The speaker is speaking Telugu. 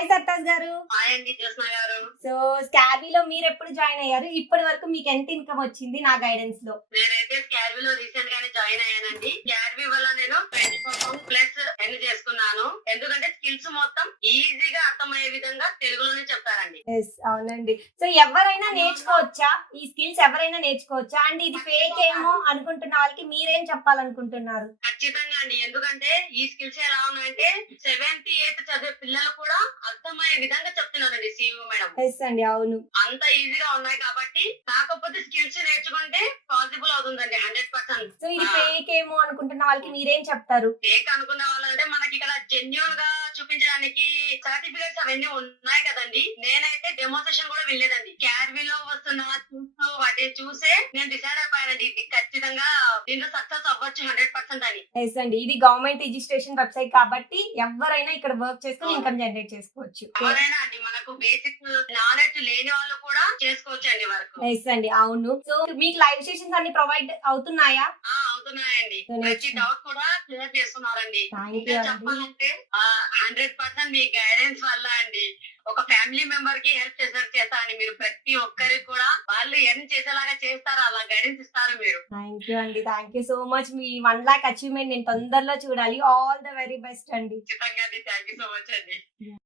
హాయ్ సర్తాజ్ గారు. హాయ్ అండి జ్యోత్స్న గారు. సో స్కాబీలో మీరు ఎప్పుడు జాయిన్ అయ్యారు? ఇప్పటి వరకు మీకు ఎంత ఇన్కమ్ వచ్చింది నా గైడెన్స్ లో? నేనైతే స్కార్బీలో రీసెంట్ గానే జాయిన్ అయ్యానండి. స్కార్బీ వల్ల నేను 20% ప్లస్ ఎర్న్ చేసుకున్నాను. ఎందుకంటే స్కిల్స్ మొత్తం ఈజీగా అర్థమయ్యే విధంగా తెలుగులోనే చెప్తారండి. ఎస్ అవునండి. సో ఎవరైనా నేర్చుకోవచ్చా? ఈ స్కిల్స్ ఎవరైనా నేర్చుకోవచ్చా? అండ్ ఇది ఫేక్ ఏమో అనుకుంటున్న వాళ్ళకి మీరేం చెప్పాలనుకుంటున్నారు? ఖచ్చితంగా అండి. ఎందుకంటే ఈ స్కిల్స్ ఎలా ఉన్నాయంటే 7th 8th చదివే పిల్లలు కూడా అర్థమయ్యే విధంగా చెప్తున్నారండి సిఇఓ మేడం. ఎస్ అండి, అవును. అంత ఈజీగా ఉన్నాయి కాబట్టి కాకపోతే స్కిల్స్ నేర్చుకుంటే పాసిబుల్ అవుతుందండి 100%. సో ఇది ఫేక్ ఏమో అనుకుంటున్న వాళ్ళకి మీరేం చెప్తారు? ఫేక్ అనుకున్న వాళ్ళంటే మనకి ఇక్కడ జెన్యూన్ గా చూపించడానికి సర్టిఫికేట్స్ అవన్నీ ఉన్నాయి కదండి. నేనైతే డెమోన్స్ట్రేషన్ కూడా వెళ్ళలేదండి. క్యార్వీలో వస్తున్న చూస్తూ వాటిని చూసే నేను డిసైడ్ అయిపోయానండి. ఇది ఖచ్చితంగా దీంట్లో సక్సెస్ అవ్వచ్చు 100% అని. ఎస్ అండి, ఇది గవర్నమెంట్ రిజిస్ట్రేషన్ వెబ్సైట్ కాబట్టి ఎవరైనా ఇక్కడ వర్క్ చేసుకుని ఇన్కమ్ జనరేట్ చేసుకోవచ్చు. ఎవరైనా అండి, మనకు బేసిక్ నాలెడ్జ్ లేని వాళ్ళు కూడా చేసుకోవచ్చు అండి వర్క్. ఎస్ అండి, అవును. సో మీకు లైవ్ సెషన్స్ అన్ని ప్రొవైడ్ అవుతున్నాయా? అవుతున్నాయండి. ప్రతి డౌట్ కూడా క్లియర్ చేస్తున్నారండి. Thank ఇంకా you అండి. చెప్పాలంటే 100% మీ గైడెన్స్ వల్ల అండి ఒక ఫ్యామిలీ మెంబర్ కి హెల్ప్ చేసినట్టు చేస్తారండి. మీరు ప్రతి ఒక్కరికి కూడా వాళ్ళు ఎర్న్ చేసేలాగా చేస్తారు, అలా గైడెన్స్ ఇస్తారు మీరు. థ్యాంక్ యూ అండి, thank you so much. Me 1 lakh achievement నేను తొందరలో చూడాలి. ఆల్ ద వెరీ బెస్ట్ అండి. ఖచ్చితంగా అండి. థ్యాంక్ యూ సో మచ్ అండి.